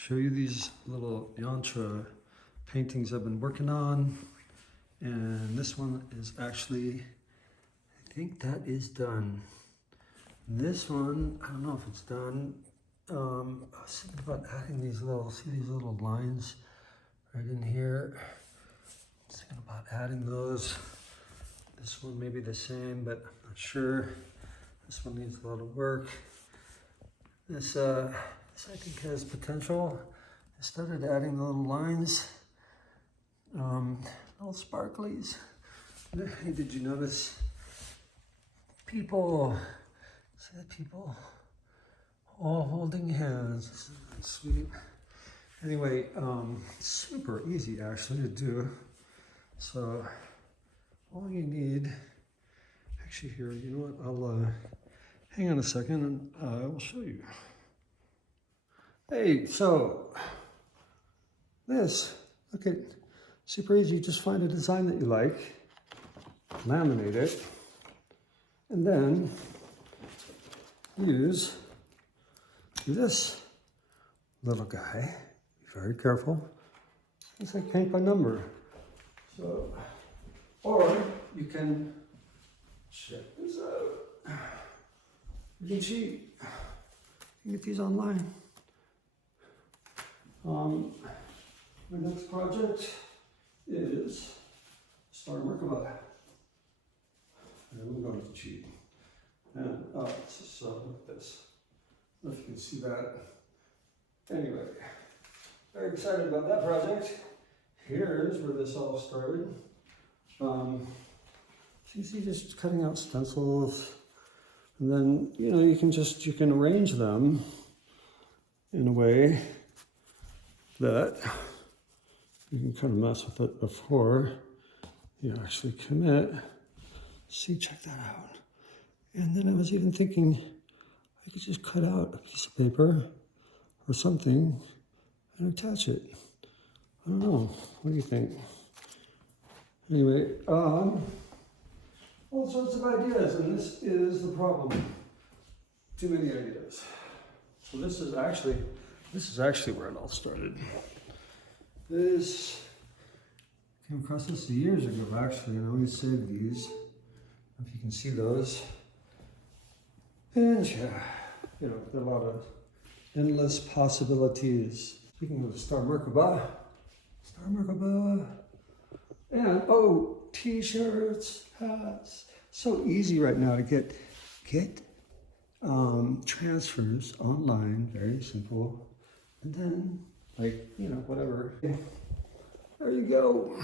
show you these little Yantra paintings I've been working on. And this one is actually, I think that is done. This one, I don't know if it's done. I was thinking about adding these little, see these little lines right in here? I was thinking about adding those. This one may be the same, but I'm not sure. This one needs a lot of work. This I think has potential. I started adding the little lines, little sparklies. Hey, did you notice people? See the people all holding hands. Isn't that sweet? Anyway, super easy actually to do. So all you need, actually here, you know what? I'll hang on a second and I will show you. Hey, so this, look at, super easy. You just find a design that you like, laminate it, and then use this little guy. Be very careful. It's like paint by number. So, or you can check this out. You can cheat. You can get these online. My next project is start work about that. And I'm going to cheat. And let's just look at this. I don't know if you can see that. Anyway, very excited about that project. Here's where this all started. So you see, just cutting out stencils, and then you can arrange them in a way that you can kind of mess with it before you actually commit. See, check that out. And then I was even thinking I could just cut out a piece of paper or something and attach it. I don't know. What do you think? Anyway, all sorts of ideas, and this is the problem. Too many ideas. So this is actually where it all started. This came across this years ago, actually, and I always saved these. If you can see those. And yeah, there are a lot of endless possibilities. Speaking of Star Merkaba, and t-shirts, hats. So easy right now to get transfers online, very simple. And then, whatever. There you go.